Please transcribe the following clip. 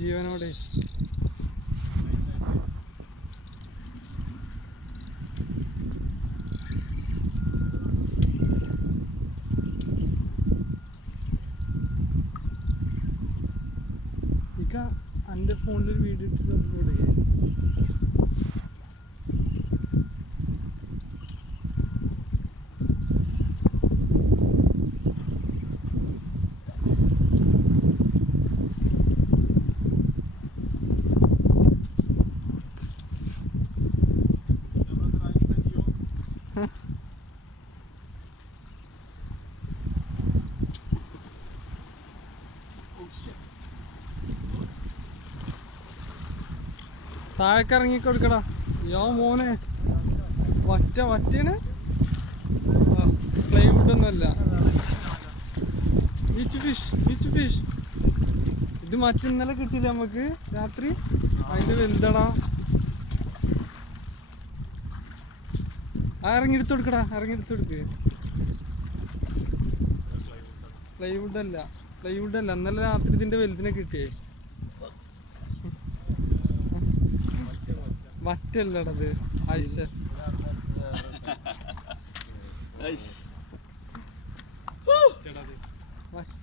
ജീവനോടെ എൻ്റെ ഫോണിലൊരു വീഡിയോ ഇട്ടിട്ട് അപ്ലോഡ് ചെയ്യാം. താഴേക്ക് ഇറങ്ങി കൊടുക്കടാ. യോ മോനെ വറ്റേണ് പ്ലൈവുഡ് ഒന്നുമല്ല. ബീച്ച് ഫിഷ് ഇത് മറ്റിന്നലെ കിട്ടിയില്ല നമുക്ക് രാത്രി. അതിന്റെ വലുതടാ. ഇറങ്ങിയെടുത്ത് കൊടുക്കടാ, ഇറങ്ങിയെടുത്ത് കൊടുക്ക്. പ്ലൈവുഡ് അല്ല ഇന്നലെ രാത്രി ഇതിന്റെ വലുതിനെ കിട്ടിയേ. മറ്റല്ലടത് ഐസ്